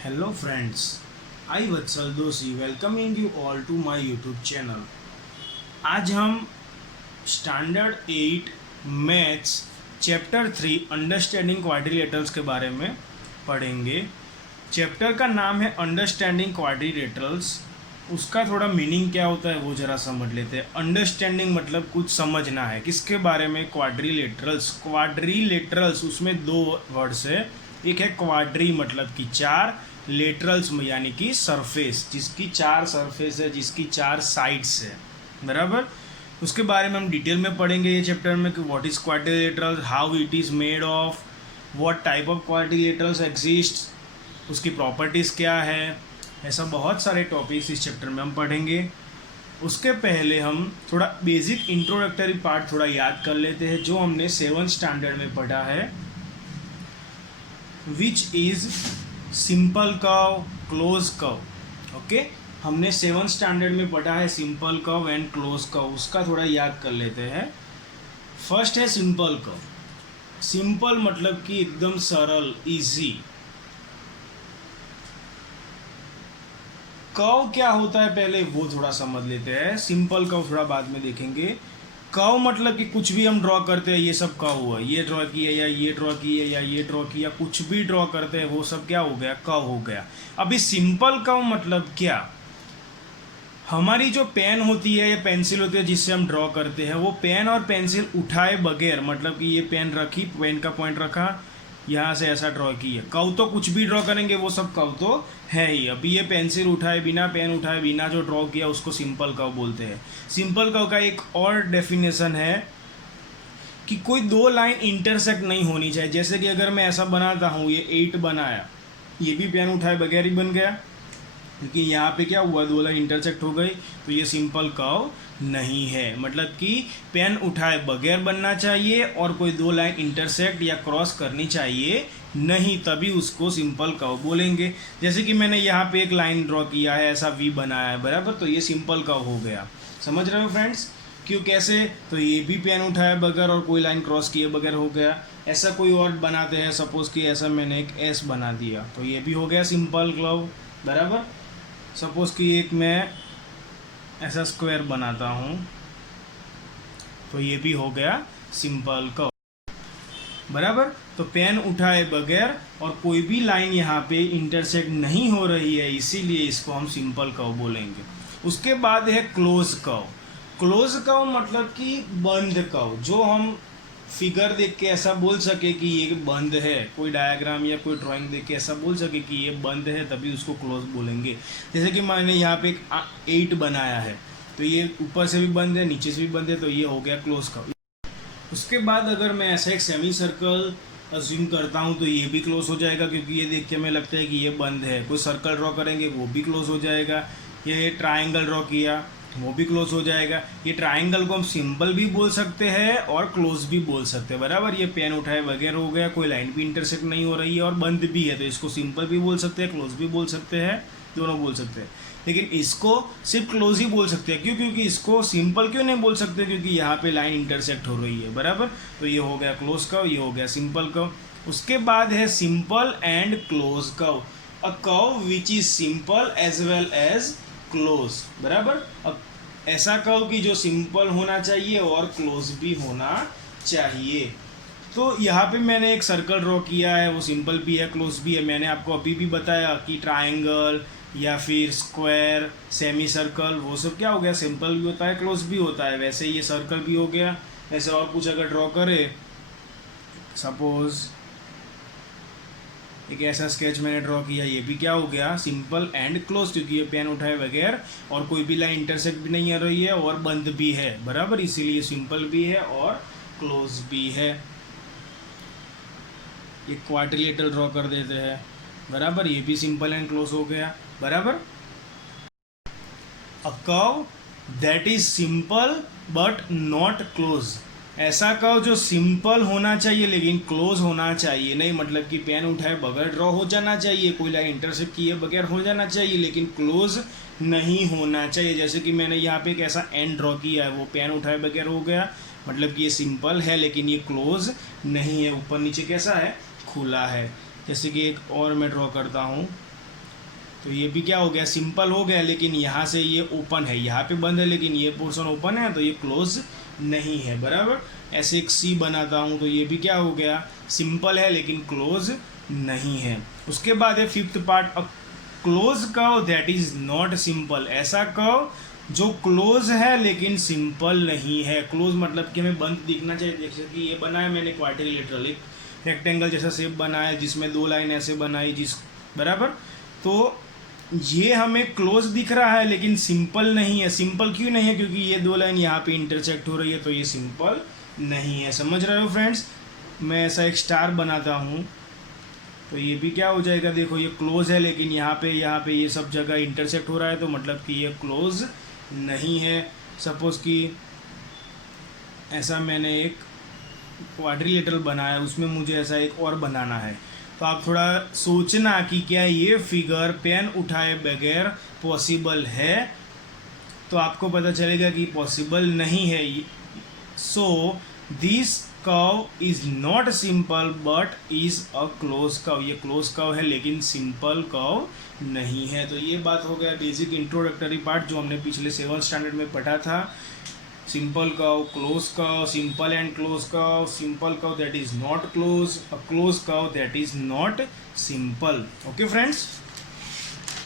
Hello friends, I Vatsal Doshi welcoming you all to my YouTube channel. आज हम standard 8 maths chapter 3 understanding quadrilaterals के बारे में पढ़ेंगे। चैप्टर का नाम है अंडरस्टैंडिंग क्वाड्रिलेटरल्स। उसका थोड़ा मीनिंग क्या होता है वो ज़रा समझ लेते हैं। अंडरस्टैंडिंग मतलब कुछ समझना है, किसके बारे में? क्वाड्रिलेटरल्स। क्वाड्रिलेटरल्स उसमें दो वर्ड्स है, एक है क्वाड्री मतलब कि चार, लेटरल्स यानी कि सरफेस, जिसकी चार सरफेस है, जिसकी चार साइड्स है, बराबर। उसके बारे में हम डिटेल में पढ़ेंगे ये चैप्टर में कि what is quadrilateral, how it is made of, what type of quadrilaterals exist, उसकी प्रॉपर्टीज़ क्या है, ऐसा बहुत सारे टॉपिक्स इस चैप्टर में हम पढ़ेंगे। उसके पहले हम थोड़ा बेसिक इंट्रोडक्टरी पार्ट थोड़ा याद कर लेते हैं जो हमने 7th स्टैंडर्ड में पढ़ा है, which is simple curve, close curve. Okay, हमने 7th स्टैंडर्ड में पढ़ा है simple curve and close curve, उसका थोड़ा याद कर लेते हैं। फर्स्ट है सिंपल कर्व। सिंपल मतलब कि एकदम सरल, इजी। कर्व क्या होता है पहले वो थोड़ा समझ लेते हैं। सिंपल कर्व थोड़ा बाद में देखेंगे। कर्व मतलब कि कुछ भी हम ड्रॉ करते हैं, ये सब कर्व हुआ, ये ड्रॉ किया या ये ड्रॉ किया या ये ड्रॉ किया, कुछ भी ड्रॉ करते हैं वो सब क्या हो गया? कर्व हो गया। अभी सिंपल कर्व मतलब क्या? हमारी जो पेन होती है या पेंसिल होती है जिससे हम ड्रॉ करते हैं, वो पेन और पेंसिल उठाए बगैर, मतलब कि ये पेन रखी, पेन का पॉइंट रखा, यहाँ से ऐसा ड्रॉ किया। कर्व तो कुछ भी ड्रॉ करेंगे वो सब कर्व तो है ही। अभी ये पेंसिल उठाए बिना, पेन उठाए बिना जो ड्रॉ किया उसको सिंपल कर्व बोलते हैं। सिंपल कर्व का एक और डेफिनेशन है कि कोई दो लाइन इंटरसेक्ट नहीं होनी चाहिए। जैसे कि अगर मैं ऐसा बनाता हूँ, ये 8 बनाया, ये भी पेन उठाए बगैर ही बन गया, क्योंकि यहाँ पे क्या हुआ, दो लाइन इंटरसेक्ट हो गई, तो ये सिंपल कर्व नहीं है। मतलब कि पेन उठाए बगैर बनना चाहिए और कोई दो लाइन इंटरसेक्ट या क्रॉस करनी चाहिए नहीं, तभी उसको सिंपल कर्व बोलेंगे। जैसे कि मैंने यहाँ पे एक लाइन ड्रॉ किया है, ऐसा वी बनाया है, बराबर, तो ये सिंपल कर्व हो गया। समझ रहे हो फ्रेंड्स? क्यों, कैसे? तो ये भी पेन उठाए बगैर और कोई लाइन क्रॉस किए बगैर हो गया। ऐसा कोई और बनाते हैं, सपोज कि ऐसा मैंने एक एस बना दिया, तो ये भी हो गया सिंपल कर्व, बराबर। सपोज कि एक मैं ऐसा स्क्वायर बनाता हूँ, तो ये भी हो गया सिंपल कर्व, बराबर। तो पेन उठाए बगैर और कोई भी लाइन यहाँ पे इंटरसेक्ट नहीं हो रही है, इसीलिए इसको हम सिंपल कर्व बोलेंगे। उसके बाद है क्लोज कर्व। क्लोज कर्व मतलब कि बंद कर्व, जो हम फिगर देख के ऐसा बोल सके कि ये बंद है, कोई डायग्राम या कोई ड्राइंग देख के ऐसा बोल सके कि ये बंद है, तभी उसको क्लोज बोलेंगे। जैसे कि मैंने यहाँ पे एक 8 बनाया है, तो ये ऊपर से भी बंद है, नीचे से भी बंद है, तो ये हो गया क्लोज कर्व। उसके बाद अगर मैं ऐसा एक सेमी सर्कल अज्यूम करता हूँ, तो ये भी क्लोज हो जाएगा, क्योंकि ये देख के हमें लगता है कि ये बंद है। कोई सर्कल ड्रॉ करेंगे वो भी क्लोज हो जाएगा। ये ट्राइंगल ड्रॉ किया वो भी क्लोज हो जाएगा। ये ट्राइंगल को हम सिंपल भी बोल सकते हैं और क्लोज भी बोल सकते हैं, बराबर। ये पेन उठाए बगैर हो गया, कोई लाइन भी इंटरसेक्ट नहीं हो रही है और बंद भी है, तो इसको सिंपल भी बोल सकते हैं, क्लोज भी बोल सकते हैं, दोनों बोल सकते हैं। लेकिन इसको सिर्फ क्लोज ही बोल सकते हैं। क्यों? क्योंकि इसको सिंपल क्यों नहीं बोल सकते? क्योंकि यहाँ पे लाइन इंटरसेक्ट हो रही है, बराबर। तो ये हो गया क्लोज कर्व, ये हो गया सिंपल कर्व। उसके बाद है simple and close curve. A curve which is simple as well as close, बराबर। अब ऐसा कर्व कि जो सिंपल होना चाहिए और क्लोज भी होना चाहिए। तो यहाँ पे मैंने एक सर्कल ड्रॉ किया है, वो सिंपल भी है, क्लोज भी है। मैंने आपको अभी भी बताया कि ट्राइंगल या फिर स्क्वायर, सेमी सर्कल, वो सब क्या हो गया, सिंपल भी होता है, क्लोज भी होता है। वैसे ये सर्कल भी हो गया। ऐसे और कुछ अगर ड्रॉ करे, सपोज एक ऐसा स्केच मैंने ड्रॉ किया, ये भी क्या हो गया, सिंपल एंड क्लोज, क्योंकि ये पेन उठाए बगैर और कोई भी लाइन इंटरसेक्ट भी नहीं आ रही है और बंद भी है, बराबर। इसीलिए सिंपल भी है और क्लोज भी है। ये क्वाड्रिलेटरल ड्रॉ कर देते हैं, बराबर। ये भी सिंपल एंड क्लोज हो गया, बराबर। A curve that is simple but not close. ऐसा कर्व जो सिंपल होना चाहिए लेकिन क्लोज होना चाहिए नहीं, मतलब कि पेन उठाए बगैर ड्रॉ हो जाना चाहिए, कोई लाइन इंटरसेक्ट किए बगैर हो जाना चाहिए, लेकिन क्लोज नहीं होना चाहिए। जैसे कि मैंने यहाँ पे एक ऐसा एंड ड्रॉ किया है, वो पेन उठाए बगैर हो गया, मतलब कि ये सिंपल है लेकिन ये क्लोज नहीं है। ऊपर नीचे कैसा है, खुला है। जैसे कि एक और मैं ड्रॉ करता हूँ, तो ये भी क्या हो गया, सिंपल हो गया, लेकिन यहाँ से ये ओपन है, यहाँ पे बंद है, लेकिन ये पोर्शन ओपन है, तो ये क्लोज नहीं है, बराबर। ऐसे एक सी बनाता हूँ, तो ये भी क्या हो गया, सिंपल है लेकिन क्लोज नहीं है। उसके बाद है fifth part, a close curve that is not simple. ऐसा कर्व जो क्लोज है लेकिन सिंपल नहीं है। क्लोज मतलब कि हमें बंद दिखना चाहिए। जैसे कि ये बनाया मैंने क्वाड्रिलेटरल, एक रेक्टेंगल जैसा शेप बनाया जिसमें दो लाइन ऐसे बनाई, जिस बराबर, तो ये हमें क्लोज दिख रहा है लेकिन सिंपल नहीं है। सिंपल क्यों नहीं है, क्योंकि ये दो लाइन यहाँ पे इंटरसेक्ट हो रही है, तो ये सिंपल नहीं है। समझ रहे हो फ्रेंड्स। मैं ऐसा एक स्टार बनाता हूँ, तो ये भी क्या हो जाएगा, देखो ये क्लोज है लेकिन यहाँ पे ये सब जगह इंटरसेक्ट हो रहा है, तो मतलब कि ये क्लोज नहीं है। सपोज़ कि ऐसा मैंने एक क्वाड्रिलेटरल बनाया, उसमें मुझे ऐसा एक और बनाना है, तो आप थोड़ा सोचना कि क्या ये फिगर पेन उठाए बगैर पॉसिबल है, तो आपको पता चलेगा कि पॉसिबल नहीं है। So this curve is not simple but is a close curve. ये क्लोज कर्व है लेकिन सिंपल कर्व नहीं है। तो ये बात हो गया बेसिक इंट्रोडक्टरी पार्ट जो हमने पिछले 7th स्टैंडर्ड में पढ़ा था। Simple curve, close curve, simple and close curve, simple curve that is not close, a close curve that is not simple. Okay friends.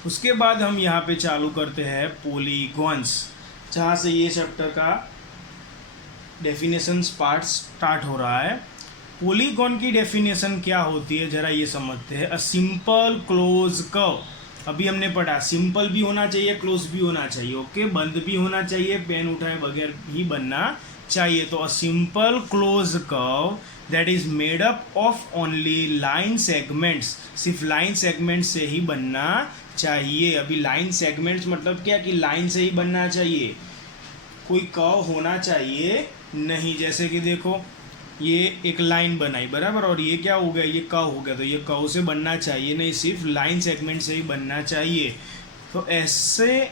उसके बाद हम यहाँ पे चालू करते हैं पॉलीगॉन्स, जहाँ से ये चैप्टर का डेफिनेशंस पार्ट स्टार्ट हो रहा है। पॉलीगॉन की डेफिनेशन क्या होती है जरा ये समझते हैं। अ सिंपल क्लोज कर्व, अभी हमने पढ़ा सिंपल भी होना चाहिए, क्लोज भी होना चाहिए, ओके, बंद भी होना चाहिए, पेन उठाए बगैर भी बनना चाहिए। तो a simple close curve that is made up of only line segments, सिर्फ लाइन सेगमेंट से ही बनना चाहिए। अभी लाइन सेगमेंट्स मतलब क्या, कि लाइन से ही बनना चाहिए, कोई कर्व होना चाहिए नहीं। जैसे कि देखो ये एक लाइन बनाई, बराबर, और ये क्या हो गया, ये कर्व हो गया, तो ये कर्व से बनना चाहिए नहीं, सिर्फ लाइन सेगमेंट से ही बनना चाहिए। तो ऐसे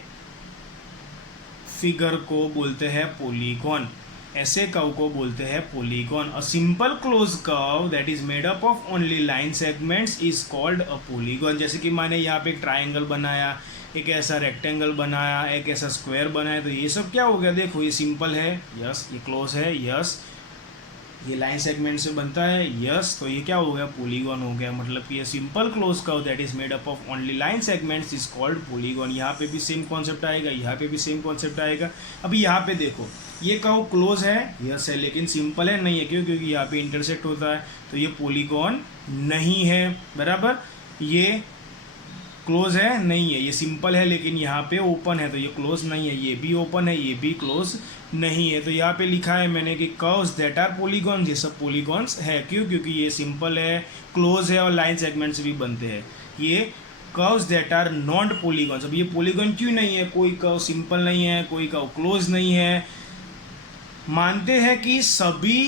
फिगर को बोलते हैं पॉलीगॉन, ऐसे कर्व को बोलते हैं polygon. A simple close curve that is made up of only line segments is called a polygon. जैसे कि मैंने यहाँ पे एक ट्राइंगल बनाया, एक ऐसा रेक्टेंगल बनाया, एक ऐसा स्क्वायर बनाया, तो ये सब क्या हो गया, देखो ये सिंपल है, यस, ये क्लोज है, यस, ये लाइन सेगमेंट से बनता है, यस, तो ये क्या हो गया, पॉलीगॉन हो गया। मतलब कि ये simple close curve that is made up of only line segments is called polygon. यहाँ पे भी सेम कॉन्सेप्ट आएगा, यहाँ पे भी सेम कॉन्सेप्ट आएगा। अभी यहाँ पे देखो ये कर्व क्लोज है, यस है, लेकिन सिंपल है नहीं है, क्यों, क्योंकि यहाँ पे इंटरसेक्ट होता है, तो ये पॉलीगॉन नहीं है, बराबर। ये क्लोज है नहीं है, ये सिंपल है लेकिन यहाँ पे ओपन है, तो ये क्लोज नहीं है। ये भी ओपन है, ये भी क्लोज नहीं है। तो यहाँ पे लिखा है मैंने कि कर्व्स दैट आर पॉलीगॉन्स, ये सब पॉलीगॉन्स है। क्यों, क्योंकि ये सिंपल है, क्लोज है और लाइन सेगमेंट से भी बनते हैं। ये curves that are not polygons. अब ये पॉलीगॉन क्यों नहीं है, कोई कर्व सिंपल नहीं है, कोई कर्व क्लोज नहीं है। मानते हैं कि सभी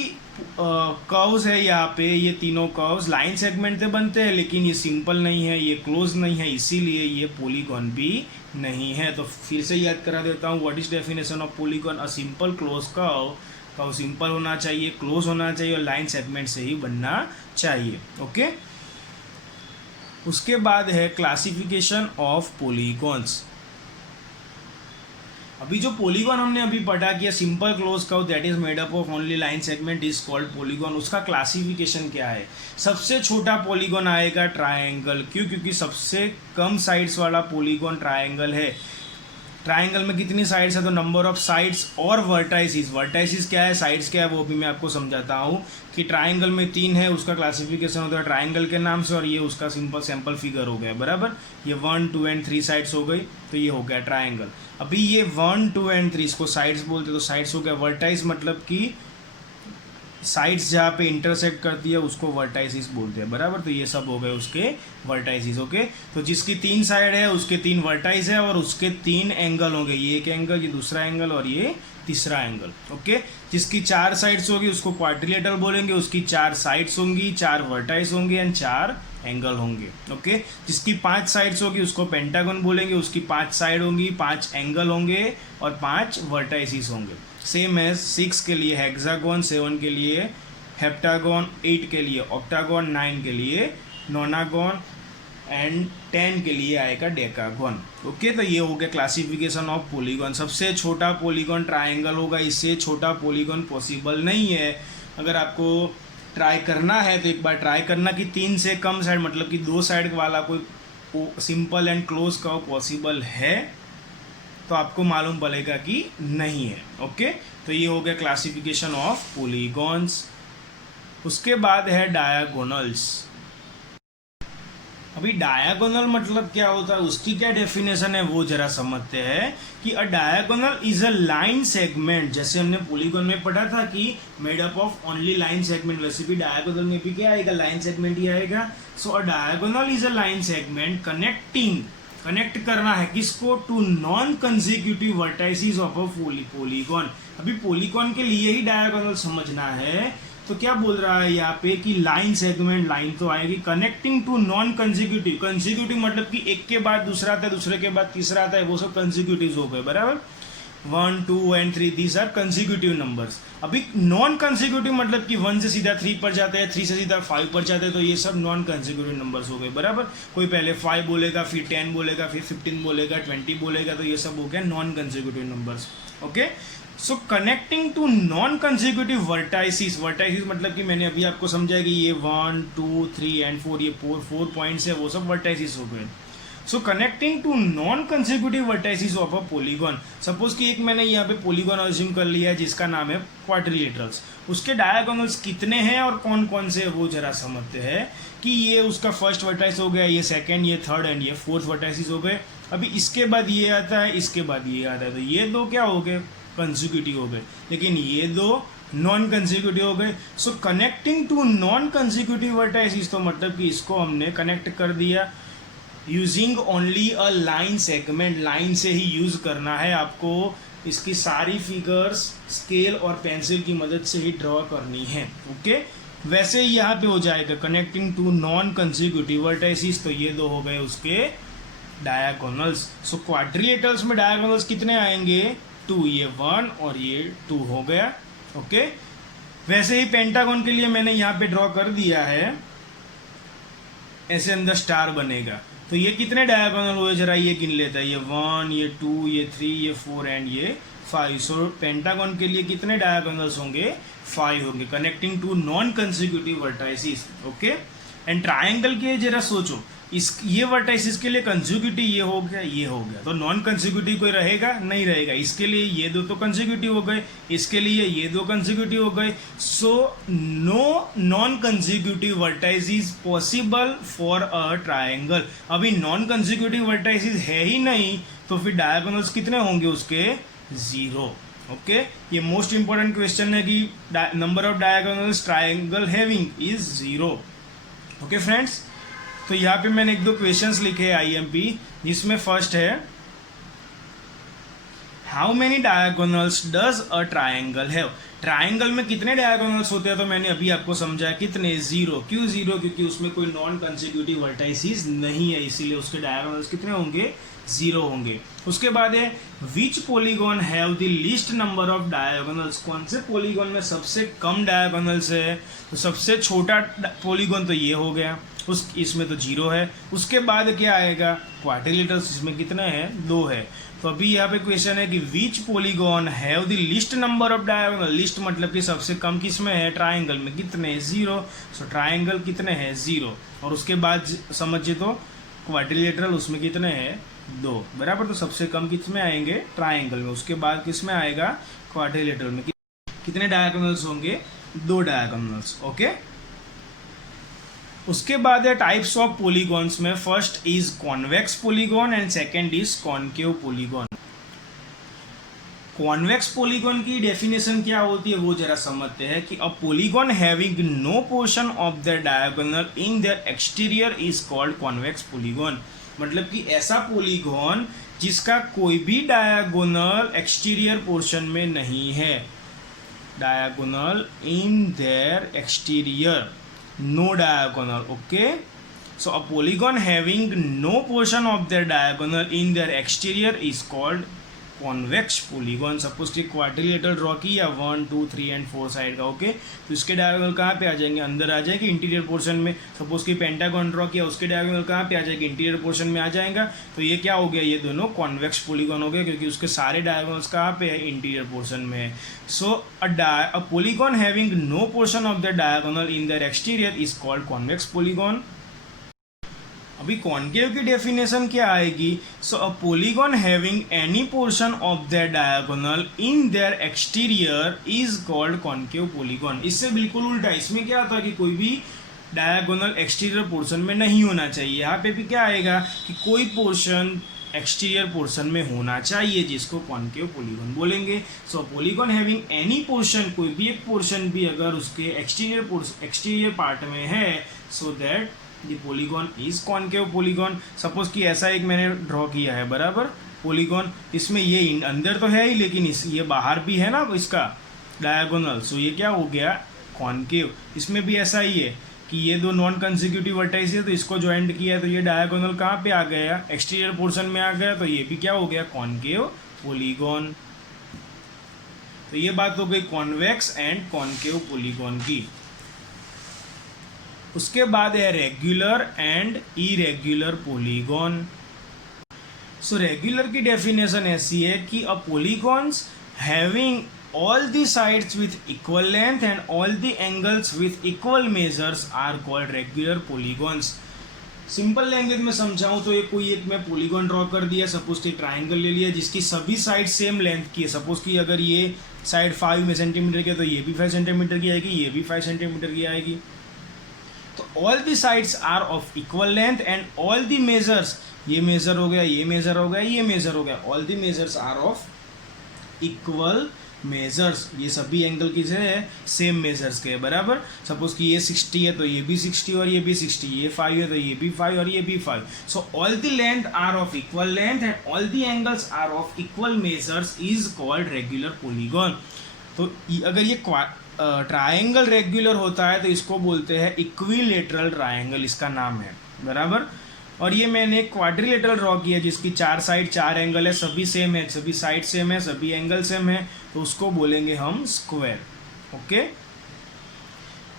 कर्व्स है यहाँ पे, ये तीनों कर्व्स लाइन सेगमेंट से बनते हैं, लेकिन ये सिंपल नहीं है, ये क्लोज नहीं है, इसीलिए ये पॉलीगॉन भी नहीं है। तो फिर से याद करा देता हूँ, what is definition of polygon. A simple close curve simple होना चाहिए, क्लोज होना चाहिए और लाइन सेगमेंट से ही बनना चाहिए, ओके। उसके बाद है क्लासिफिकेशन ऑफ पॉलीगॉन्स। अभी जो पॉलीगॉन हमने अभी पढ़ा किया, simple close curve that is made up of only line segment is called polygon. उसका क्लासिफिकेशन क्या है, सबसे छोटा पॉलीगॉन आएगा ट्रायंगल। क्यों, क्योंकि सबसे कम साइड्स वाला पॉलीगॉन ट्रायंगल है। ट्रायंगल में कितनी साइड्स है, तो नंबर ऑफ साइड्स और वर्टाइसिस। वर्टाइसिस क्या है, साइड्स क्या है, वो भी मैं आपको समझाता हूँ। कि ट्रायंगल में 3 है, उसका क्लासिफिकेशन होता है ट्रायंगल के नाम से, और ये उसका सिंपल सैंपल फिगर हो गया, बराबर। ये 1, 2 एंड 3 साइड्स हो गई, तो ये हो गया ट्रायंगल। अभी ये 1, 2 एंड 3 इसको साइड्स बोलते, तो साइड्स हो गया। वर्टाइस मतलब कि साइड्स जहाँ पे इंटरसेक्ट करती है उसको वर्टाइसिस बोलते हैं, बराबर। तो ये सब हो गए उसके वर्टाइसिस, ओके। तो जिसकी 3 साइड है उसके 3 वर्टाइस है और उसके 3 एंगल होंगे, ये एक एंगल, ये दूसरा एंगल और ये तीसरा एंगल, ओके। जिसकी 4 साइड्स होगी उसको क्वाड्रिलेटरल बोलेंगे, उसकी 4 साइड्स होंगी, 4 वर्टाइस होंगे एंड 4 एंगल होंगे, ओके। जिसकी 5 साइड्स होगी उसको पेंटागन बोलेंगे, उसकी 5 साइड होंगी, 5 एंगल होंगे और 5 वर्टाइसिस होंगे। सेम है 6 के लिए हेक्सागोन, 7 के लिए हेप्टागोन, 8 के लिए ऑक्टागोन, 9 के लिए नोनागोन, एंड 10 के लिए आएगा डेकागोन। ओके, तो ये हो गया क्लासिफिकेशन ऑफ पॉलीगॉन। सबसे छोटा पॉलीगॉन ट्राइंगल होगा, इससे छोटा पॉलीगॉन पॉसिबल नहीं है। अगर आपको ट्राई करना है तो एक बार ट्राई करना कि 3 से कम साइड मतलब कि 2 साइड वाला कोई simple and close curve possible है, तो आपको मालूम पड़ेगा कि नहीं है। ओके, तो ये हो गया क्लासिफिकेशन ऑफ पॉलीगॉन्स। उसके बाद है डायगोनल्स। अभी डायगोनल मतलब क्या होता है, उसकी क्या डेफिनेशन है वो जरा समझते हैं कि अ diagonal is a line segment. जैसे हमने पॉलीगॉन में पढ़ा था कि made up of only line segment, वैसे भी डायगोनल में भी क्या आएगा, लाइन सेगमेंट ही आएगा। So a diagonal is a line segment connect करना है किसको, two non consecutive vertices of a polygon. अभी पॉलीगॉन के लिए ही डायगोनल समझना है, तो क्या बोल रहा है यहाँ पे कि लाइन सेगमेंट, लाइन तो आएगी, connecting to non consecutive. Consecutive मतलब कि एक के बाद दूसरा आता है, दूसरे के बाद तीसरा आता है, वो सब कंसेक्यूटिव हो गए, बराबर। 1, 2 and 3 these are consecutive numbers. अभी नॉन कंसेक्यूटिव मतलब कि 1 से सीधा 3 पर जाते हैं, 3 से सीधा 5 पर जाते हैं, तो ये सब नॉन कंसेक्यूटिव नंबर्स हो गए, बराबर। कोई पहले 5 बोलेगा, फिर 10 बोलेगा, फिर 15 बोलेगा, 20 बोलेगा, तो ये सब हो गया non consecutive numbers. Okay, so connecting to non consecutive vertices मतलब कि मैंने अभी आपको समझाया कि ये 1, 2, 3 एंड 4, ये 4 पॉइंट्स है, वो सब वर्टाइसिस हो गए। So connecting to non consecutive vertices of a polygon. Suppose कि एक मैंने यहाँ पे पॉलीगॉन अज्यूम कर लिया है जिसका नाम है क्वाड्रिलेटरल्स। उसके डायगोनल्स कितने हैं और कौन कौन से वो जरा समझते हैं कि ये उसका फर्स्ट वर्टाइस हो गया, ये सेकंड, ये थर्ड एंड ये फोर्थ वर्टाइसिस हो गए। अभी इसके बाद ये आता है, इसके बाद ये आता है, तो ये दो क्या हो गए, कंसेक्यूटिव हो गए, लेकिन ये दो नॉन कंसेक्यूटिव हो गए। So connecting to non consecutive vertices, तो मतलब कि इसको हमने कनेक्ट कर दिया using only a line segment. Line से ही यूज करना है आपको, इसकी सारी फिगर्स स्केल और पेंसिल की मदद से ही ड्रॉ करनी है। ओके, वैसे ही यहाँ पे हो जाएगा connecting to non consecutive vertices, तो ये दो हो गए उसके डायगोनल्स। सो क्वाड्रिलेटरल्स में डायगोनल्स कितने आएंगे, 2, ये 1 और ये 2 हो गया। ओके, वैसे ही पेंटागन के लिए मैंने यहाँ पे ड्रॉ कर दिया है, ऐसे अंदर स्टार बनेगा। तो ये कितने डायगोनल हुए जरा ये गिन लेता है, ये 1, ये 2, ये 3, ये 4 एंड ये 5। सो पेंटागन के लिए कितने डायगोनल्स होंगे, 5 होंगे, connecting to non consecutive vertices. Okay, and triangle के जरा सोचो, इस ये वर्टाइसिस के लिए कंसेक्यूटिव ये हो गया, ये हो गया, तो नॉन कंसेक्यूटिव कोई रहेगा नहीं रहेगा। इसके लिए ये दो तो कंसेक्यूटिव हो गए, इसके लिए ये दो कंसेक्यूटिव हो गए। So no non consecutive vertices possible for a triangle. अभी नॉन कंसेक्यूटिव वर्टाइसिस है ही नहीं, तो फिर डायगोनल्स कितने होंगे उसके, 0। ओके, ये मोस्ट इंपॉर्टेंट क्वेश्चन है कि number of diagonals triangle having is 0। Okay friends, तो यहाँ पे मैंने 1-2 क्वेश्चंस लिखे हैं IMP, जिसमें फर्स्ट है how many diagonals does a triangle have. Triangle में कितने डायगोनल्स होते हैं, तो मैंने अभी आपको समझाया कितने, 0। क्यों 0, क्योंकि उसमें कोई नॉन कंसेक्यूटिव वर्टाइसिस नहीं है, इसीलिए उसके डायगोनल्स कितने होंगे, 0 होंगे। उसके बाद है which polygon have the least number of diagonals. कौन से पॉलीगॉन में सबसे कम डायगोनल्स है, तो सबसे छोटा पॉलीगॉन तो ये हो गया, इसमें तो 0 है। उसके बाद क्या आएगा, क्वाड्रिलेटरल्स, इसमें कितने हैं, 2 है। तो अभी यहाँ पे क्वेश्चन है कि which polygon have the least number of diagonal. Least मतलब कि सबसे कम किस में है, ट्राइंगल में, कितने, 0। सो ट्राइंगल कितने हैं, 0। और उसके बाद समझिए तो क्वाड्रिलेटरल, उसमें कितने हैं, 2, बराबर। तो सबसे कम किस में आएंगे, ट्राइंगल में। उसके बाद किस में आएगा, क्वाड्रिलेटरल में। कितने डायगोनल्स होंगे, 2 डायगोनल्स। ओके, उसके बाद है टाइप्स ऑफ पॉलीगॉन्स में first is convex polygon and second is concave polygon. Convex polygon की डेफिनेशन क्या होती है वो जरा समझते हैं कि a polygon having no portion of the diagonal in their exterior is called convex polygon. मतलब कि ऐसा पॉलीगॉन जिसका कोई भी डायगोनल एक्सटीरियर पोर्शन में नहीं है, diagonal in their exterior, no diagonal. Okay, so a polygon having no portion of their diagonal in their exterior is called convex polygon. Suppose कि क्वाड्रिलेटरल ड्रॉ किया 1 2 3 एंड 4 साइड का, okay, तो इसके diagonal कहाँ पे आ जाएंगे, अंदर आ जाएंगे इंटीरियर पोर्शन में। सपोज कि पेंटागन ड्रॉ किया, उसके डायगोनल कहाँ पे आ जाएंगे, इंटीरियर पोर्शन में आ जाएगा। तो ये क्या हो गया, ये दोनों कॉन्वेक्स पॉलीगॉन हो गए, क्योंकि उसके सारे डायगोनल्स कहाँ पे है, इंटीरियर पोर्शन में है। So a polygon having no portion of the diagonal in their exterior is called convex polygon. अभी कॉन्केव की डेफिनेशन क्या आएगी, so a polygon having any portion of the diagonal in their exterior is called concave polygon. इससे बिल्कुल उल्टा, इसमें क्या होता है कि कोई भी डायगोनल एक्सटीरियर पोर्शन में नहीं होना चाहिए। यहाँ पे भी क्या आएगा कि कोई पोर्शन एक्सटीरियर पोर्शन में होना चाहिए, जिसको कॉन्केव पॉलीगॉन बोलेंगे। सो पॉलीगॉन हैविंग एनी पोर्शन, कोई भी एक पोर्शन भी अगर उसके एक्सटीरियर पार्ट में है, so that the polygon is concave polygon. Suppose कि ऐसा एक मैंने ड्रॉ किया है, बराबर, पॉलीगॉन, इसमें ये अंदर तो है ही, लेकिन ये बाहर भी है ना इसका डायगोनल, सो ये क्या हो गया, कॉन्केव। इसमें भी ऐसा ही है कि ये दो नॉन कंसेक्यूटिव वर्टाइस है, तो इसको ज्वाइंट किया है, तो ये डायगोनल कहाँ पे आ गया, एक्सटीरियर पोर्शन में आ गया, तो ये भी क्या हो गया, कॉन्केव पॉलीगॉन। तो ये बात हो गई कॉन्वेक्स एंड कॉन्केव पॉलीगॉन की। उसके बाद है regular and irregular polygon. So regular की डेफिनेशन ऐसी है कि a polygons having all the sides with equal length and all the angles with equal measures are called regular polygons। Simple language में समझाऊं तो ये कोई एक मैं पॉलीगॉन ड्रॉ कर दिया, सपोज कि ट्राइंगल ले लिया जिसकी सभी साइड सेम लेंथ की है। सपोज कि अगर ये साइड 5 सेंटीमीटर की है तो ये भी 5 सेंटीमीटर की आएगी, ये भी 5 सेंटीमीटर की आएगी। तो all the sides are of equal length and all the measures, ये मेजर हो गया, ये मेजर हो गया, ये मेजर हो गया, all the measures are of equal measures, ये सभी एंगल किसे है, सेम मेजर्स के, बराबर। सपोज कि ये 60 है तो ये भी 60 और ये भी 60, ये 5 है तो ये भी 5 और ये भी 5। So all the length are of equal length and all the angles are of equal measures is called regular polygon. तो अगर ये ट्रायंगल रेगुलर होता है तो इसको बोलते हैं इक्विलेटरल ट्रायंगल, इसका नाम है, बराबर। और ये मैंने एक क्वाड्रिलेटरल ड्रॉ किया जिसकी 4 साइड 4 एंगल है, सभी सेम है, सभी साइड सेम है, सभी एंगल सेम है, तो उसको बोलेंगे हम स्क्वायर, ओके।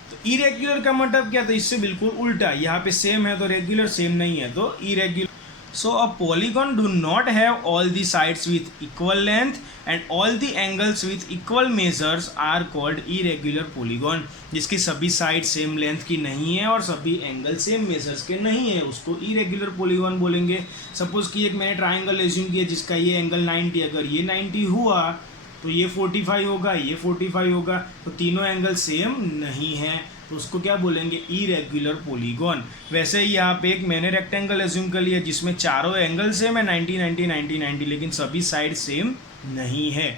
तो इरेगुलर का मतलब क्या, तो इससे बिल्कुल उल्टा, यहाँ पे सेम है तो रेगुलर, सेम नहीं है तो irregular. So a polygon do not have all the sides with equal length and all the angles with equal measures are called irregular polygon। जिसकी सभी साइड सेम लेंथ की नहीं है और सभी एंगल सेम मेजर्स के नहीं है, उसको इरेगुलर पॉलीगॉन बोलेंगे। सपोज कि एक मैंने ट्राइंगल एज्यूम किया जिसका ये एंगल 90, अगर ये 90 हुआ तो ये 45 होगा, ये 45 होगा, तो तीनों एंगल सेम नहीं है, तो उसको क्या बोलेंगे, इरेगुलर पॉलीगॉन। वैसे ही यहाँ पे एक मैंने रेक्टेंगल एज्यूम कर लिया जिसमें चारों एंगल सेम है, 90 90 90 90, लेकिन सभी साइड सेम नहीं है,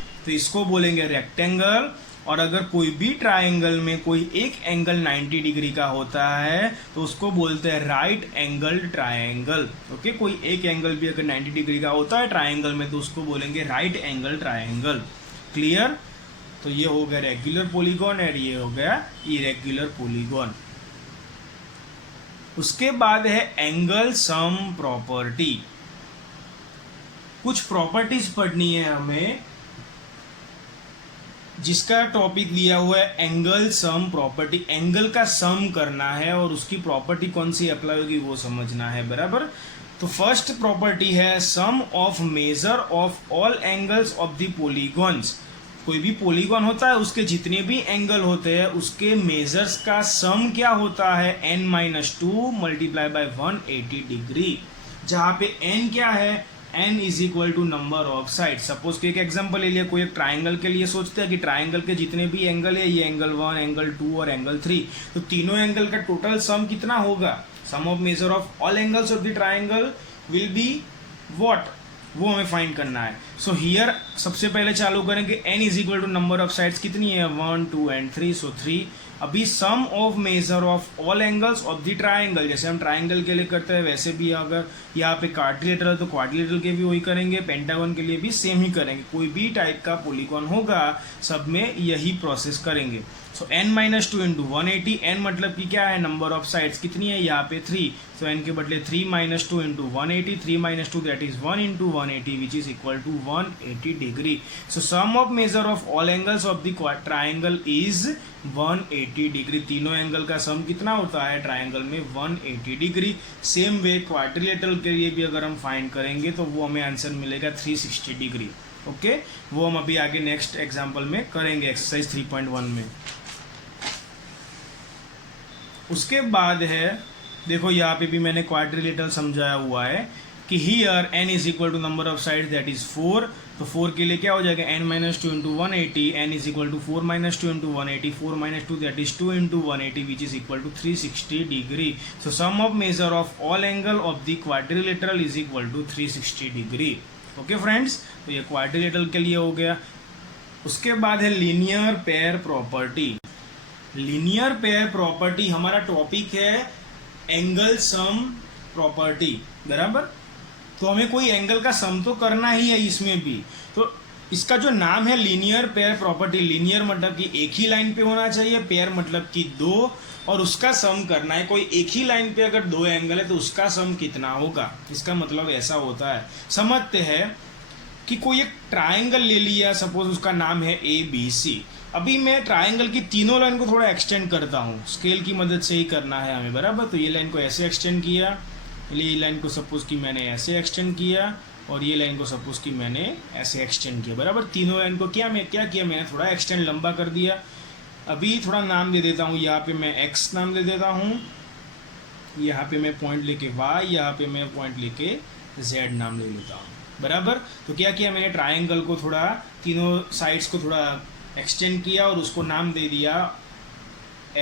तो इसको बोलेंगे रेक्टेंगल। और अगर कोई भी ट्राइंगल में कोई एक एंगल 90 डिग्री का होता है तो उसको बोलते हैं राइट एंगल ट्राइंगल, ओके। कोई एक एंगल भी अगर 90 डिग्री का होता है ट्राइंगल में तो उसको बोलेंगे राइट एंगल ट्राइंगल, क्लियर। तो ये हो गया रेगुलर पॉलीगॉन और ये हो गया इरेगुलर पॉलीगॉन। उसके बाद है एंगल सम प्रॉपर्टी। कुछ प्रॉपर्टीज पढ़नी है हमें, जिसका टॉपिक दिया हुआ है एंगल सम प्रॉपर्टी। एंगल का सम करना है और उसकी प्रॉपर्टी कौन सी अप्लाई होगी वो समझना है, बराबर। तो फर्स्ट प्रॉपर्टी है sum of measure of all angles of the polygons. कोई भी पॉलीगॉन होता है उसके जितने भी एंगल होते हैं उसके मेजर्स का सम क्या होता है, n-2 मल्टीप्लाई बाय 180 डिग्री, जहाँ पे n क्या है, n is equal to number of side. Suppose कि एक एग्जांपल ले लिया, कोई एक ट्राइंगल के लिए सोचते हैं कि ट्राइंगल के जितने भी एंगल है, ये एंगल 1, एंगल 2 और एंगल 3, तो तीनों एंगल का टोटल सम कितना होगा, sum of measure of all angles of the triangle will be what, वो हमें फाइंड करना है। सो हियर सबसे पहले चालू करेंगे n is equal to number of sides कितनी है, 1 2 एंड 3, सो 3। अभी sum of measure of all angles of the triangle, जैसे हम ट्राइंगल के लिए करते हैं वैसे भी अगर यहाँ पे क्वाड्रिलेटरल तो क्वाड्रिलेटरल के भी वही करेंगे, पेंटागन के लिए भी सेम ही करेंगे, कोई भी टाइप का पॉलीगॉन होगा सब में यही प्रोसेस करेंगे। सो n minus two into 180, n मतलब कि क्या है, नंबर ऑफ साइड्स कितनी है यहाँ पे 3, सो n के बदले 3 minus two into 180, 3 minus two that is 1 into 180 which is equal to 180 degree. So sum of measure of all angles of the triangle is 180 degree. तीनों एंगल का सम कितना होता है ट्राइंगल में, 180 डिग्री. सेम वे quadrilateral के लिए भी अगर हम फाइंड करेंगे तो वो हमें आंसर मिलेगा 360 डिग्री. ओके, वो हम अभी आगे नेक्स्ट एग्जांपल में करेंगे एक्सरसाइज 3.1 में. उसके बाद है, देखो यहाँ पे भी मैंने क्वाड्रिलेटरल समझाया हुआ है कि here n is equal to number of side that is 4. तो 4 के लिए क्या हो जाएगा, n minus two into 180, n is equal to 4 minus two into 180, 4 minus two that is 2 into 180 which is equal to 360 degree. So sum of measure of all angle of the quadrilateral is equal to 360 degree. Okay friends, तो ये quadrilateral के लिए हो गया. उसके बाद है linear pair property. Linear pair property हमारा टॉपिक है एंगल सम प्रॉपर्टी, बराबर. तो हमें कोई एंगल का सम तो करना ही है इसमें भी. तो इसका जो नाम है लीनियर पेयर प्रॉपर्टी, लीनियर मतलब कि एक ही लाइन पे होना चाहिए, पेयर मतलब कि दो, और उसका सम करना है. कोई एक ही लाइन पे अगर दो एंगल है तो उसका सम कितना होगा, इसका मतलब ऐसा होता है. समझते हैं कि कोई एक ट्राइंगल ले लिया, सपोज उसका नाम है ABC. अभी मैं ट्राइंगल की तीनों लाइन को थोड़ा एक्सटेंड करता हूँ, स्केल की मदद से ही करना है हमें, बराबर. तो ये लाइन को ऐसे एक्सटेंड किया, ये लाइन को सपोज कि मैंने ऐसे एक्सटेंड किया, और ये लाइन को सपोज कि मैंने ऐसे एक्सटेंड किया, बराबर. तीनों लाइन को क्या किया मैंने थोड़ा एक्सटेंड लंबा कर दिया. अभी थोड़ा नाम दे देता हूँ, यहाँ पे मैं x नाम दे देता हूँ, यहाँ पे मैं पॉइंट लेके y, यहाँ पे मैं पॉइंट लेके z नाम ले लेता हूँ, बराबर. तो क्या किया मैंने, ट्राइंगल को थोड़ा तीनों साइड्स को थोड़ा एक्सटेंड किया और उसको नाम दे दिया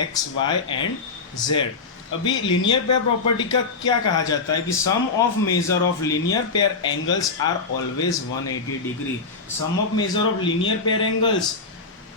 x, y एंड z. अभी लीनियर पेयर प्रॉपर्टी का क्या कहा जाता है कि sum of measure of linear pair angles are always 180 degree. Sum of measure of linear pair angles,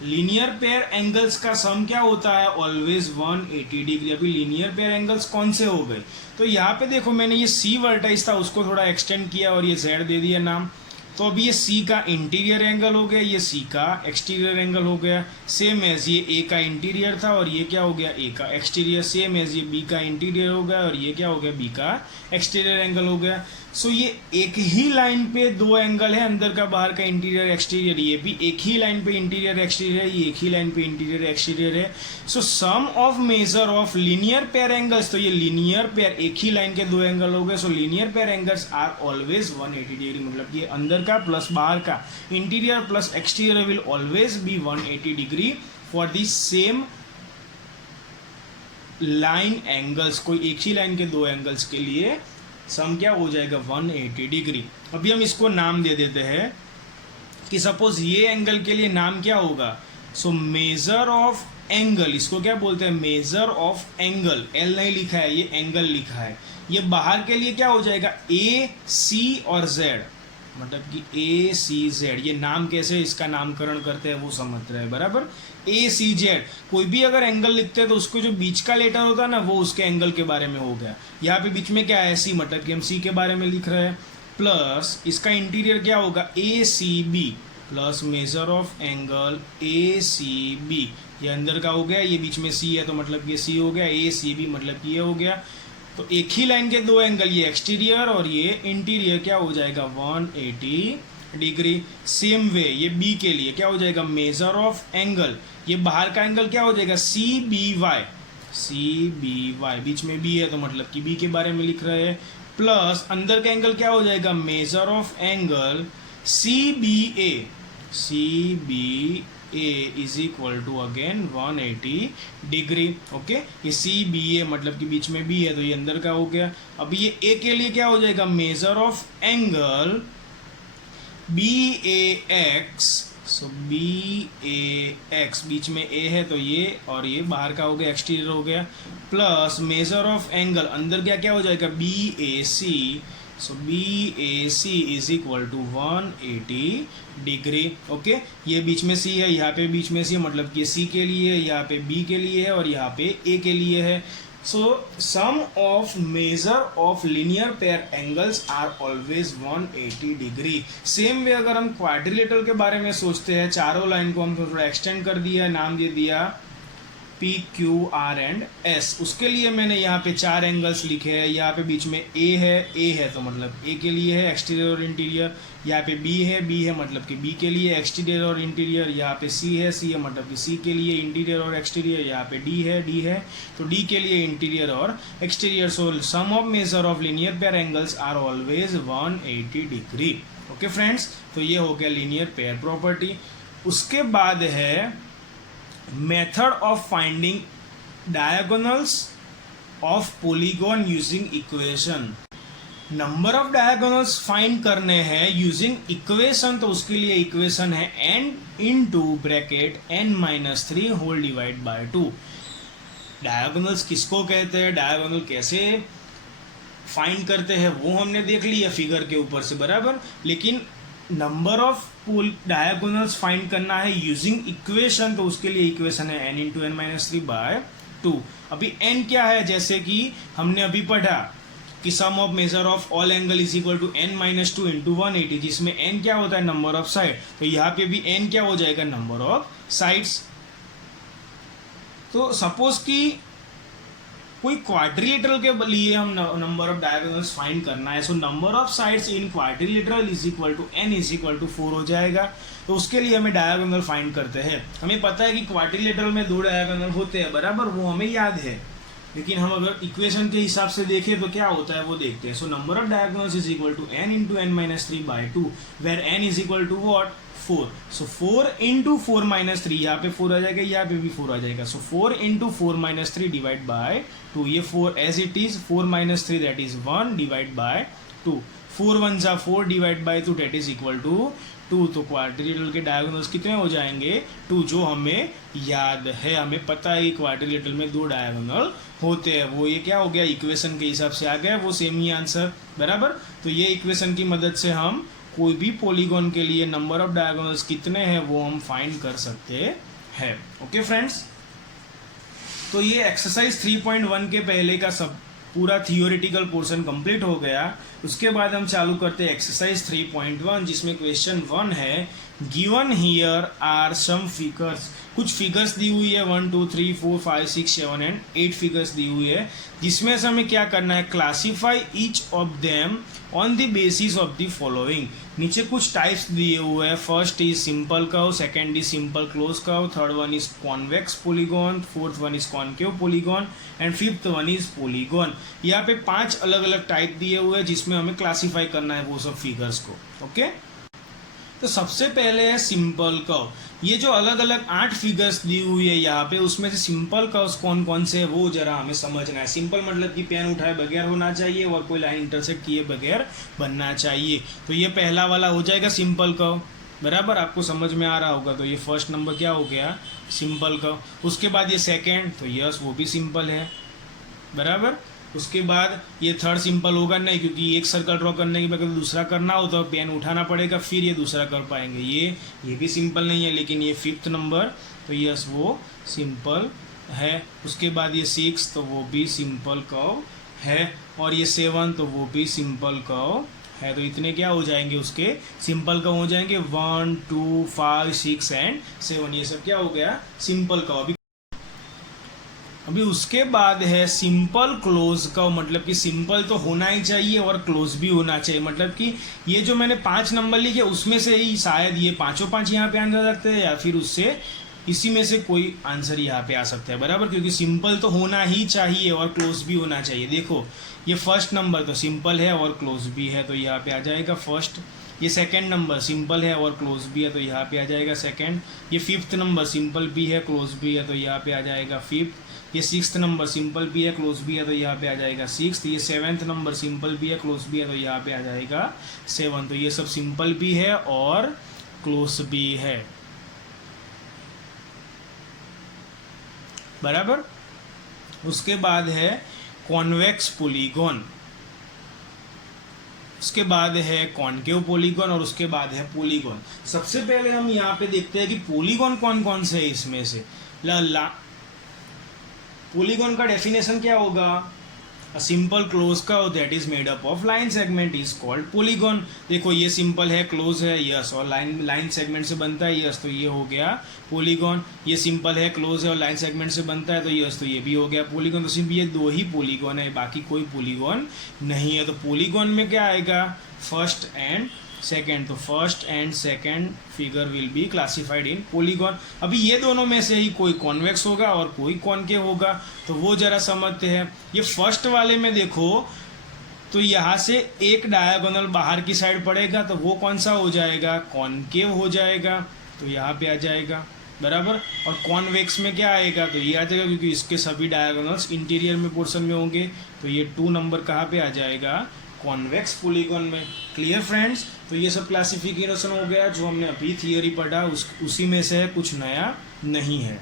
linear pair angles का सम क्या होता है, ऑलवेज 180 डिग्री. अभी लीनियर पेयर एंगल्स कौन से हो गए, तो यहाँ पे देखो मैंने ये C वर्टाइस था उसको थोड़ा एक्सटेंड किया और ये Z दे दिया नाम. तो अभी ये C का इंटीरियर एंगल हो गया, ये C का एक्सटीरियर एंगल हो गया. सेम एज ये A का इंटीरियर था और ये क्या हो गया, A का एक्सटीरियर. सेम एज ये B का इंटीरियर हो गया और ये क्या हो गया, B का एक्सटीरियर एंगल हो गया. सो ये एक ही लाइन पे दो एंगल है, अंदर का बाहर का इंटीरियर एक्सटीरियर. ये भी एक ही लाइन पे इंटीरियर एक्सटीरियर है, ये एक ही लाइन पे इंटीरियर एक्सटीरियर है. So sum of measure of linear pair angles, तो ये लीनियर पेयर एक ही लाइन के दो एंगल हो गए. So linear pair angles are always 180 degree, मतलब ये अंदर का प्लस बाहर का, interior plus exterior will always be 180 degree for the same line angles. कोई एक ही लाइन के दो एंगल्स के लिए सम क्या हो जाएगा, 180 डिग्री. अभी हम इसको नाम दे देते हैं कि सपोज ये एंगल के लिए नाम क्या होगा, सो मेजर ऑफ एंगल, इसको क्या बोलते हैं, मेजर ऑफ एंगल. एल नहीं लिखा है, ये एंगल लिखा है. ये बाहर के लिए क्या हो जाएगा, AC और Z, मतलब कि ACZ. ये नाम कैसे इसका नामकरण करते हैं वो समझ रहे हैं, बराबर. ACZ, कोई भी अगर एंगल लिखते हैं तो उसको जो बीच का लेटर होता है ना वो उसके एंगल के बारे में हो गया. यहाँ पे बीच में क्या है, C, मतलब कि हम C के बारे में लिख रहे हैं. प्लस इसका इंटीरियर क्या होगा, ACB, plus major of angle ACB. ये अंदर का हो गया, ये बीच में C है तो मतलब ये C हो गया, ACB मतलब कि ये हो गया. तो एक ही लाइन के दो एंगल, ये एक्सटीरियर और ये इंटीरियर, क्या हो जाएगा, 180 डिग्री. सेम वे ये B के लिए क्या हो जाएगा, मेजर ऑफ एंगल, ये बाहर का एंगल क्या हो जाएगा, CBY. बीच में B है तो मतलब कि B के बारे में लिख रहे हैं. प्लस अंदर का एंगल क्या हो जाएगा, measure of angle CBA is equal to again 180 degree. Okay, ये CBA मतलब कि बीच में B है तो ये अंदर का हो गया. अभी ये A के लिए क्या हो जाएगा, measure of angle BAX. So BAX, बीच में A है तो ये, और ये बाहर का हो गया, एक्सटीरियर हो गया. प्लस मेजर ऑफ एंगल अंदर क्या हो जाएगा, BAC. So BAC is equal to 180 degree. Okay, ये बीच में C है, यहाँ पे बीच में C है, मतलब कि C के लिए है, यहाँ पे B के लिए है और यहाँ पे A के लिए है. So sum of measure of linear pair angles are always 180 degree. Same way अगर हम क्वाड्रिलेटरल के बारे में सोचते हैं, चारों लाइन को हम थोड़ा एक्सटेंड कर दिया, नाम दे दिया P Q R and S. उसके लिए मैंने यहाँ पे 4 एंगल्स लिखे हैं। यहाँ पे बीच में ए है तो मतलब ए के लिए है एक्सटीरियर और इंटीरियर। यहाँ पे बी है मतलब कि बी के लिए एक्सटीरियर और इंटीरियर। यहाँ पे सी है मतलब कि सी के लिए इंटीरियर और एक्सटीरियर। यहाँ पे डी है तो डी के लिए इंटीरियर और exterior. So sum of measure of linear pair angles are always 180 degree. Okay friends, तो ये हो गया लीनियर पेयर प्रॉपर्टी। उसके बाद है method of finding diagonals of polygon using equation. Number of diagonals find करने हैं यूजिंग इक्वेशन, तो उसके लिए इक्वेशन है n into bracket n-3 whole divide by 2। Diagonals किसको कहते हैं, डायगोनल कैसे फाइंड करते हैं वो हमने देख लिया फिगर के ऊपर से, बराबर। लेकिन नंबर ऑफ डायगोनल्स फाइंड करना है यूजिंग इक्वेशन, तो उसके लिए इक्वेशन है n इंटू n-3 बाय 2। अभी n क्या है, जैसे कि हमने अभी पढ़ा कि sum of measure of all angle is equal to n-2 into 180, जिसमें n क्या होता है, नंबर ऑफ साइड। तो यहाँ पे भी n क्या हो जाएगा, नंबर ऑफ साइड्स। तो सपोज कि कोई क्वाड्रिलेटरल के लिए हम नंबर ऑफ डायगोनल्स फाइंड करना है, so number of sides in quadrilateral is equal to n is equal to 4 हो जाएगा। तो उसके लिए हमें डायगोनल फाइंड करते हैं। हमें पता है कि क्वाड्रिलेटरल में 2 डायगोनल होते हैं, बराबर, वो हमें याद है। लेकिन हम अगर इक्वेशन के हिसाब से देखें तो क्या होता है वो देखते हैं। So number of diagonals is equal to n into n-3 by 2, where n is equal to what, 4। So 4 into 4-3, यहाँ पे 4 आ जाएगा, यहाँ पे भी 4 आ जाएगा। सो 4 इंटू 4-3 डिवाइड बाय 2, ये 4 as it is, 4-3 that is 1 divide by 2, 4 1 जा 4 divide by 2 that is equal to 2। तो क्वाड्रिलेटरल के डायगोनल्स कितने हो जाएंगे, 2, जो हमें याद है। हमें पता है क्वाड्रिलेटरल में 2 डायगोनल होते हैं। वो ये क्या हो गया, इक्वेशन के हिसाब से आ गया, वो सेम ही आंसर, बराबर। तो ये इक्वेशन की मदद से हम कोई भी पॉलीगॉन के लिए नंबर ऑफ डायगोनल्स कितने हैं वो हम फाइंड कर सकते हैं। ओके फ्रेंड्स, तो ये एक्सरसाइज 3.1 के पहले का सब पूरा थियोरेटिकल पोर्शन कंप्लीट हो गया। उसके बाद हम चालू करते हैं एक्सरसाइज 3.1, जिसमें क्वेश्चन 1 है, given here are some figures. कुछ फिगर्स दी हुई है, 1 2 3 4 5 6 7 एंड 8 फिगर्स दी हुई है, जिसमें से हमें क्या करना है, classify each of them on the basis of the following. नीचे कुछ टाइप्स दिए हुए हैं। First is simple curve, second is simple close curve, third one is convex polygon, fourth one is concave polygon and fifth one is polygon. यहाँ पे 5 अलग अलग type दिए हुए हैं जिसमें हमें क्लासीफाई करना है वो सब फिगर्स को। ओके, तो सबसे पहले है सिंपल कर्व। ये जो अलग अलग 8 फिगर्स दी हुई है यहाँ पे, उसमें से सिंपल कर्व्स कौन कौन से है वो जरा हमें समझना है। सिंपल मतलब कि पेन उठाए बगैर होना चाहिए और कोई लाइन इंटरसेक्ट किए बगैर बनना चाहिए। तो ये पहला वाला हो जाएगा सिंपल कर्व, बराबर, आपको समझ में आ रहा होगा। तो ये फर्स्ट नंबर क्या हो गया, सिंपल कर्व। उसके बाद ये सेकेंड, तो यस वो भी सिंपल है, बराबर। उसके बाद ये थर्ड सिंपल होगा नहीं, क्योंकि एक सर्कल ड्रॉ करने के बाद दूसरा करना हो तो पेन उठाना पड़ेगा, फिर ये दूसरा कर पाएंगे। ये भी सिंपल नहीं है, लेकिन ये फिफ्थ नंबर, तो यस वो सिंपल है। उसके बाद ये 6, तो वो भी सिंपल कर्व है। और ये 7, तो वो भी सिंपल कर्व है। तो इतने क्या हो जाएंगे, उसके सिंपल कर्व हो जाएंगे, 1 2 5 6 एंड 7। ये सब क्या हो गया, सिंपल कर्व। अभी उसके बाद है सिंपल क्लोज कर्व, मतलब कि सिंपल तो होना ही चाहिए और क्लोज भी होना चाहिए। मतलब कि ये जो मैंने 5 नंबर लिखे उसमें से ही शायद ये 5 यहाँ पे आंसर सकते हैं, या फिर उससे इसी में से कोई आंसर यहाँ पे आ सकता है, बराबर। क्योंकि सिंपल तो होना ही चाहिए और क्लोज भी होना चाहिए। देखो ये फर्स्ट नंबर तो सिंपल है और क्लोज भी है, तो यहाँ पे आ जाएगा फर्स्ट। ये सेकंड नंबर सिंपल है और क्लोज भी है, तो यहाँ पे आ जाएगा सेकंड। ये फिफ्थ नंबर सिंपल भी है क्लोज भी है, तो यहाँ पे आ जाएगा फिफ्थ। ये 6th नंबर सिंपल भी है क्लोज भी है, तो यहाँ पे आ जाएगा 6th। ये 7th नंबर सिंपल भी है क्लोज भी है, तो यहाँ पे आ जाएगा 7। तो ये सब सिंपल भी है और क्लोज भी है, बराबर। उसके बाद है कॉन्वेक्स पॉलीगॉन, उसके बाद है कॉनकेव पॉलीगॉन और उसके बाद है पॉलीगॉन। सबसे पहले हम यहाँ पे देखते हैं कि पॉलीगॉन कौन कौन से है इसमें से। पॉलीगॉन का डेफिनेशन क्या होगा, A simple closed curve that is made up of line segment is called polygon. देखो ये सिंपल है, क्लोज है, यस, और लाइन सेगमेंट से बनता है, यस, तो ये हो गया पोलीगॉन. ये सिंपल है, क्लोज है और लाइन सेगमेंट से बनता है, तो यस, तो ये भी हो गया पोलीगॉन. तो सिर्फ ये दो ही पोलीगॉन है, बाकी कोई पोलीगॉन नहीं है. तो पोलीगॉन में क्या आएगा, फर्स्ट एंड सेकेंड. तो first and second figure will be classified in polygon. अभी ये दोनों में से ही कोई कॉन्वेक्स होगा और कोई कॉनकेव होगा, तो वो जरा समझते हैं. ये फर्स्ट वाले में देखो, तो यहाँ से एक डायगोनल बाहर की साइड पड़ेगा, तो वो कौन सा हो जाएगा, कॉनकेव हो जाएगा. तो यहाँ पे आ जाएगा, बराबर. और कॉन्वेक्स में क्या आएगा, तो ये आ जाएगा, क्योंकि इसके सभी डायगोनल्स इंटीरियर में पोर्शन में होंगे. तो ये 2 नंबर कहाँ पे आ जाएगा, कॉन्वेक्स पोलीगॉन में. Clear friends. तो ये सब क्लासिफिकेशन हो गया जो हमने अभी थियरी पढ़ा, उसी में से है, कुछ नया नहीं है.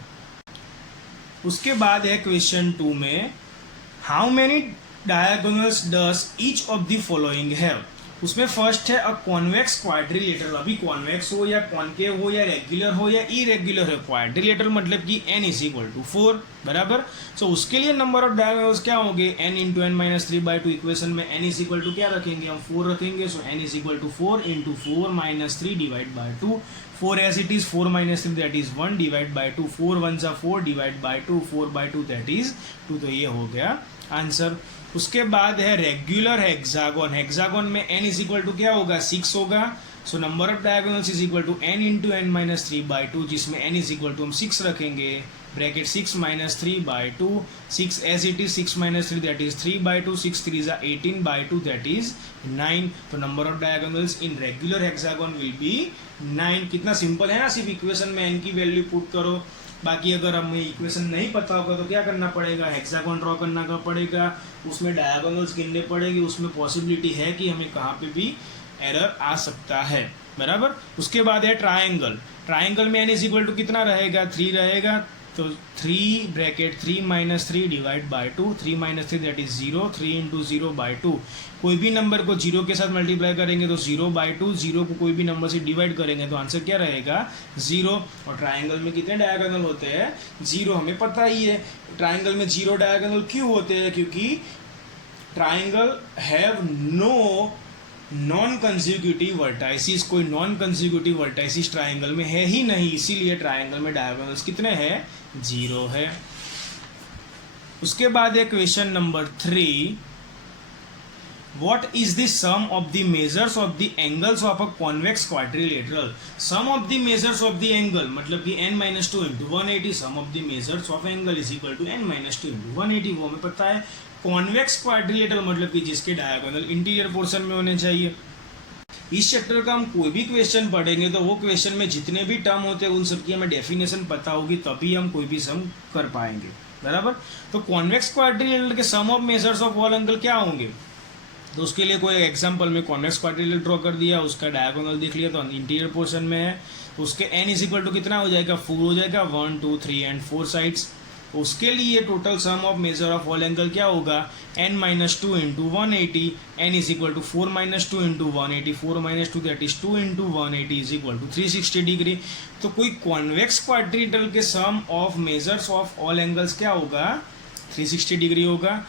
उसके बाद है क्वेश्चन 2 में, how many diagonals does each of the following have. उसमें फर्स्ट है अ कॉन्वेक्स क्वाड्रिलेटरल. अभी कॉन्वेक्स हो या कॉनकेव हो या रेगुलर हो या इरेगुलर है, क्वाड्रिलेटरल मतलब कि n इज इक्वल टू 4, बराबर. सो उसके लिए नंबर ऑफ डायगोनल्स क्या होंगे, n into n minus 3/2. Equation में n इज इक्वल टू क्या रखेंगे, हम 4 रखेंगे. So n is equal to 4 into 4 minus 3 divide by 2. 4 as it is, 4 minus 3 that is 1 divide by 2. 4 1 जा 4 डिवाइड बाई 2, 4/2 दैट इज 2. तो ये हो गया आंसर. उसके बाद है रेगुलर हेक्सागोन. हेक्सागोन में n इज इक्वल टू क्या होगा, 6 होगा. So number of diagonals is equal to n into n minus 3/2, जिसमें n इज इक्वल टू हम 6 रखेंगे. Bracket 6 minus 3/2, 6 as it is, 6 minus 3 that is 3/2, 6 3 जा 18/2 दैट इज 9. तो number of diagonals in regular hexagon will be 9. कितना simple है ना, सिर्फ equation में n की वैल्यू पुट करो. बाकी अगर हमें इक्वेशन नहीं पता होगा तो क्या करना पड़ेगा, हेक्सागोन ड्रॉ करना का पड़ेगा, उसमें डायगोनल्स गिनने पड़ेगी. उसमें पॉसिबिलिटी है कि हमें कहाँ पे भी एरर आ सकता है, बराबर. उसके बाद है ट्रायंगल. ट्रायंगल में n इज इक्वल टू कितना रहेगा, 3 रहेगा. तो 3 bracket 3 minus 3 divide by 2, 3 minus 3 that is 0, 3 into 0/2. कोई भी नंबर को 0 के साथ मल्टीप्लाई करेंगे तो 0/2, 0 को कोई भी नंबर से डिवाइड करेंगे तो आंसर क्या रहेगा, 0. और ट्राइंगल में कितने डायगोनल होते हैं, 0. हमें पता ही है ट्राइंगल में 0 डायगोनल क्यों होते हैं, क्योंकि triangle have no non consecutive vertices. कोई नॉन कंसेक्यूटिव वर्टाइसिस ट्राइंगल में है ही नहीं, इसीलिए ट्राइंगल में डायगोनल्स कितने हैं, 0 है. उसके बाद है question number 3, What is the sum of the measures of the angles of a convex quadrilateral? Sum of the measures of the angle मतलब कि n minus 2 into 180. Sum of the measures of angle is equal to n minus 2 into 180. वो हमें पता है. Convex quadrilateral मतलब कि जिसके diagonal interior portion में होने चाहिए. इस चैप्टर का हम कोई भी क्वेश्चन पढ़ेंगे तो वो क्वेश्चन में जितने भी टर्म होते हैं उन सबकी हमें डेफिनेशन पता होगी, तभी हम कोई भी सम कर पाएंगे, बराबर. तो कॉन्वेक्स क्वाड्रिलेटरल के sum of measures of all angle क्या होंगे, तो उसके लिए कोई एग्जांपल में कॉन्वेक्स क्वाड्रिलेटरल ड्रॉ कर दिया, उसका डायगोनल देख लिया तो इंटीरियर पोर्शन में है, तो उसके n इज इक्वल टू कितना हो जाएगा, 4 हो जाएगा. 1 2 3 एंड 4 साइड्स. उसके लिए total sum of measure of all angle क्या होगा, n minus 2 into 180. n is equal to 4 minus 2 into 180. 4 minus 2 that is 2 into 180 is equal to 360 degree. तो कोई कॉन्वेक्स क्वाड्रिलेटरल के sum of measures of all angles क्या होगा, 360 degree होगा.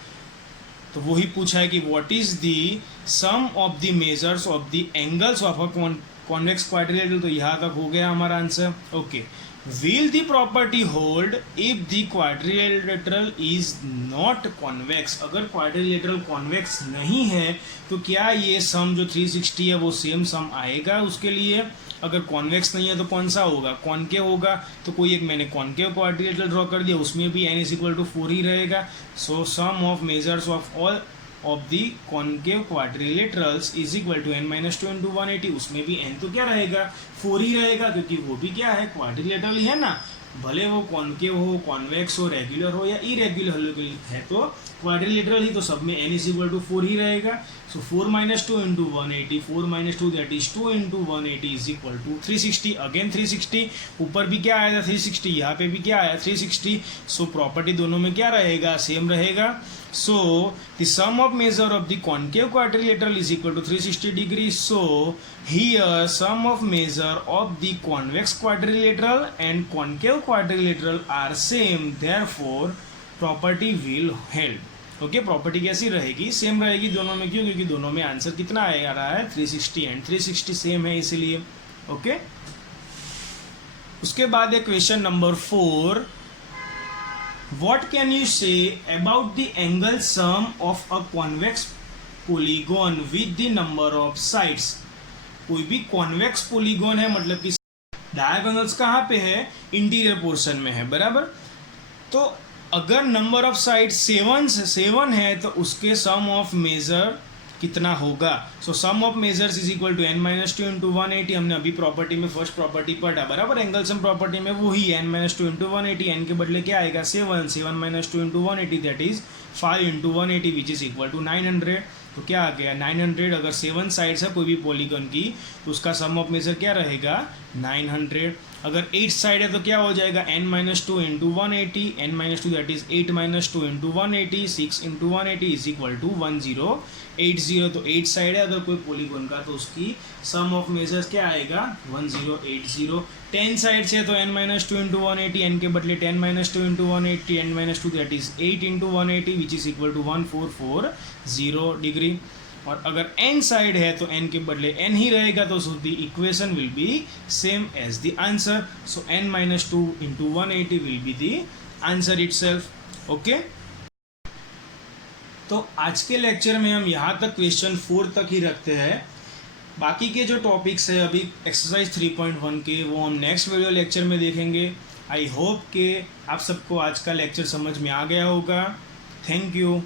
तो वही पूछा है कि what is the sum of the measures of the angles of a convex quadrilateral. तो यहाँ तक हो गया हमारा answer. Okay. Will the property hold if the quadrilateral is not convex? अगर quadrilateral convex नहीं है तो क्या ये सम जो 360 है वो सेम सम आएगा उसके लिए. अगर कॉन्वेक्स नहीं है तो कौन सा होगा, कॉनकेव होगा. तो कोई एक मैंने कॉनकेव क्वाड्रिलेटरल ड्रॉ कर दिया, उसमें भी n इज इक्वल टू 4 ही रहेगा. So sum of measures of all of the concave quadrilaterals is equal to n minus 2 into 180. उसमें भी n तो क्या रहेगा, 4 ही रहेगा, क्योंकि वो भी क्या है, क्वाड्रिलेटरल ही है ना. भले वो कॉनकेव हो, कॉन्वेक्स हो, रेगुलर हो या इरेगुलर है, तो क्वाड्रिलेटरल ही, तो सब में n इज इक्वल टू 4 ही रहेगा. So 4 minus 2 into 180, 4 minus 2 that is 2 into 180 is equal to 360. Again 360, ऊपर भी क्या आया था 360, यहाँ पे भी क्या आया 360. सो प्रॉपर्टी दोनों में क्या रहेगा, सेम रहेगा. So the sum of measure of the concave quadrilateral is equal to 360 degrees. So here sum of measure of the convex quadrilateral and concave quadrilateral are same. Therefore property will hold. Okay, property कैसी रहेगी, same रहेगी दोनों में। क्यों? क्योंकि दोनों में answer कितना आ रहा है 360 एंड 360 सेम है इसीलिए। ओके, उसके बाद है question number 4, what can you say about the angle sum of a convex polygon with the number of sides. कोई भी कॉन्वेक्स पोलीगॉन है, मतलब कि डायगोनल्स कहाँ पे है, इंटीरियर पोर्शन में है, बराबर। तो अगर नंबर ऑफ साइड 7 है तो उसके सम ऑफ मेजर कितना होगा। So sum of measures is equal to n-2 into 180। हमने अभी प्रॉपर्टी में फर्स्ट प्रॉपर्टी पढ़ा, बराबर। एंगल सम प्रॉपर्टी में वही n-2 इंटू 180, n के बदले क्या आएगा 7 7-2 into 180 that is 5 into 180 which is equal to 900। तो क्या आ गया 900। अगर 7 साइड्स है कोई भी पॉलीगॉन की तो उसका सम ऑफ मेजर क्या रहेगा 900। अगर 8 साइड है तो क्या हो जाएगा n-2 into 180, n-2 that is 8-2 into 180, 6 into 180 is equal to 1080। तो 8 साइड है अगर कोई पॉलीगॉन का तो उसकी सम ऑफ मेजर्स क्या आएगा 1080। 10 साइड्स है तो n-2 इंटू 180, n के बदले 10-2 into 180, n-2 that is 8 into 180 which is equal to 1440 degree. और अगर n साइड है तो n के बदले n ही रहेगा, तो so the equation will be same as the answer. So n-2 into 180 will be the answer itself. Okay, तो आज के लेक्चर में हम यहाँ तक क्वेश्चन 4 तक ही रखते हैं। बाकी के जो टॉपिक्स है अभी एक्सरसाइज 3.1 के, वो हम नेक्स्ट वीडियो लेक्चर में देखेंगे। आई होप कि आप सबको आज का लेक्चर समझ में आ गया होगा। Thank you.